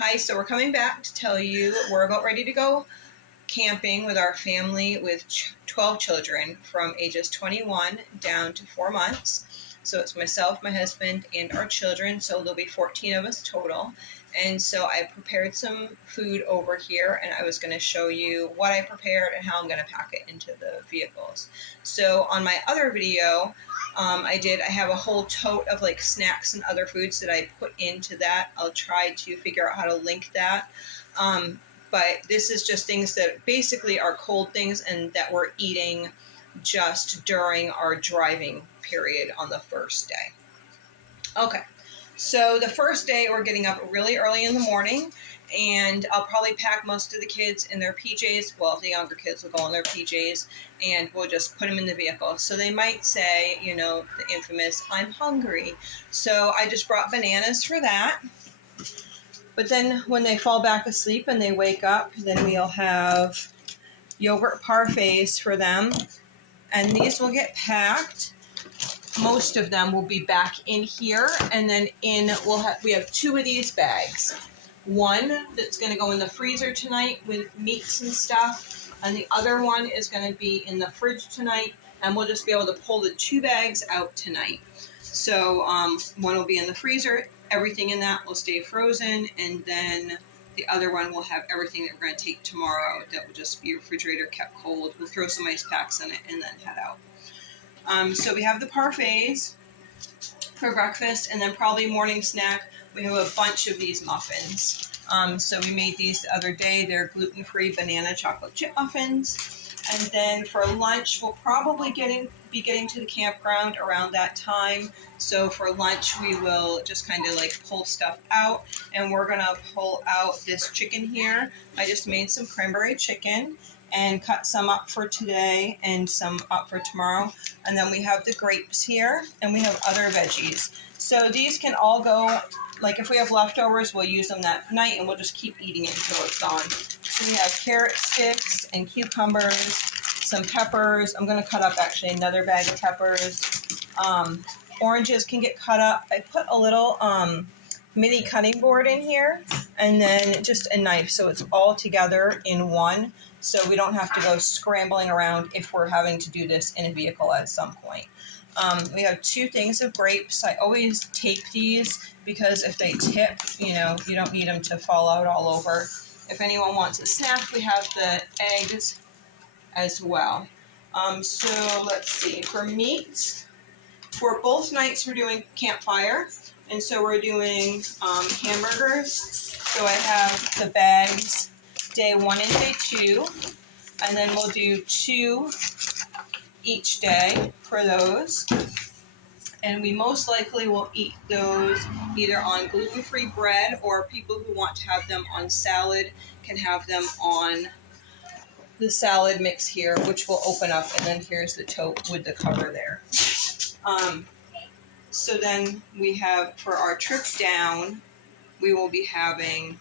Hi, so we're coming back to tell you we're about ready to go camping with our family with 12 children from ages 21 down to 4 months. So it's myself, my husband, and our children. So there'll be 14 of us total. And so I prepared some food over here, and I was going to show you what I prepared and how I'm going to pack it into the vehicles. So on my other video, I have a whole tote of like snacks and other foods that I put into that. I'll try to figure out how to link that. But this is just things that basically are cold things and that we're eating just during our driving period on the first day. Okay, so the first day we're getting up really early in the morning, and I'll probably pack most of the kids in their PJs. Well, the younger kids will go in their PJs, and we'll just put them in the vehicle. So they might say, you know, the infamous, "I'm hungry." So I just brought bananas for that. But then when they fall back asleep and they wake up, then we'll have yogurt parfaits for them. And these will get packed. Most of them will be back in here. And then we have 2 of these bags. One that's going to go in the freezer tonight with meats and stuff. And the other one is going to be in the fridge tonight. And we'll just be able to pull the 2 bags out tonight. So one will be in the freezer. Everything in that will stay frozen, and then the other one will have everything that we're going to take tomorrow that will just be refrigerator kept cold. We'll throw some ice packs in it and then head out. So we have the parfaits for breakfast, and then probably morning snack. We have a bunch of these muffins. So we made these the other day. They're gluten-free banana chocolate chip muffins. And then for lunch, we'll probably be getting to the campground around that time. So for lunch, we will just kind of like pull stuff out. And we're going to pull out this chicken here. I just made some cranberry chicken and cut some up for today and some up for tomorrow. And then we have the grapes here, and we have other veggies. So these can all go, like if we have leftovers, we'll use them that night, and we'll just keep eating it until it's gone. So we have carrot sticks and cucumbers, some peppers. I'm going to cut up actually another bag of peppers. Oranges can get cut up. I put a little mini cutting board in here, and then just a knife, so it's all together in one, so we don't have to go scrambling around if we're having to do this in a vehicle at some point. We have 2 things of grapes. I always tape these because if they tip, you know, you don't need them to fall out all over. If anyone wants a snack, we have the eggs as well. So let's see, for meat, for both nights we're doing campfire, and so we're doing hamburgers. So I have the bags day 1 and day 2, and then we'll do 2 each day for those. And we most likely will eat those either on gluten-free bread, or people who want to have them on salad can have them on the salad mix here, which will open up, and then here's the tote with the cover there. So then we have, for our trip down, we will be having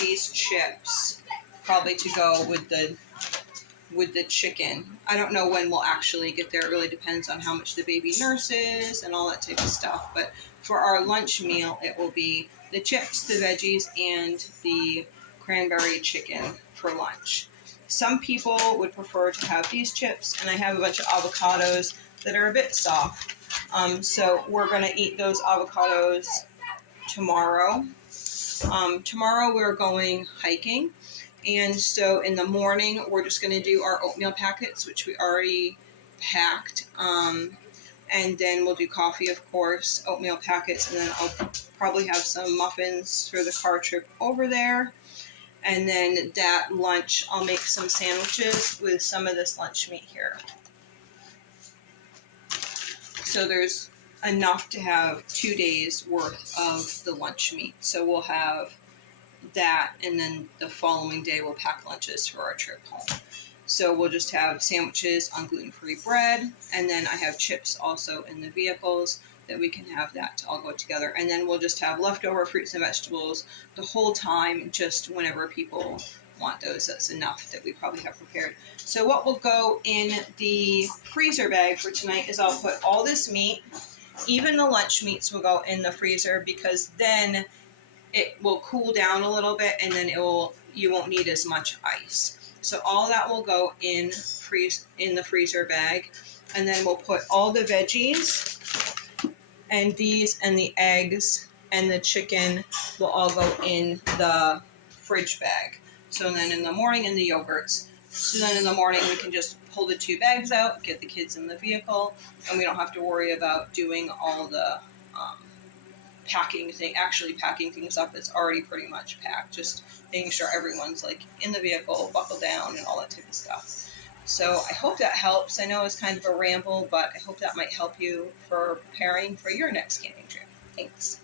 these chips, probably to go with the chicken. I don't know when we'll actually get there. It really depends on how much the baby nurses and all that type of stuff. But for our lunch meal, it will be the chips, the veggies, and the cranberry chicken for lunch. Some people would prefer to have these chips, and I have a bunch of avocados that are a bit soft. So we're going to eat those avocados tomorrow. Tomorrow we're going hiking. And so in the morning, we're just going to do our oatmeal packets, which we already packed. And then we'll do coffee, of course, oatmeal packets, and then I'll probably have some muffins for the car trip over there. And then that lunch, I'll make some sandwiches with some of this lunch meat here. So there's enough to have 2 days worth of the lunch meat. So we'll have that, and then the following day we'll pack lunches for our trip home. So we'll just have sandwiches on gluten-free bread, and then I have chips also in the vehicles that we can have that to all go together. And then we'll just have leftover fruits and vegetables the whole time, just whenever people want those. That's enough that we probably have prepared. So what will go in the freezer bag for tonight is I'll put all this meat, even the lunch meats will go in the freezer, because then it will cool down a little bit, and then you won't need as much ice. So all that will go in the freezer bag, and then we'll put all the veggies and the eggs and the chicken will all go in the fridge bag. So then in the morning, and the yogurts. So then in the morning we can just pull the 2 bags out, get the kids in the vehicle, and we don't have to worry about doing all the actually packing things up. It's already pretty much packed. Just making sure everyone's like in the vehicle, buckled down, and all that type of stuff. So I hope that helps. I know it's kind of a ramble, but I hope that might help you for preparing for your next camping trip. Thanks.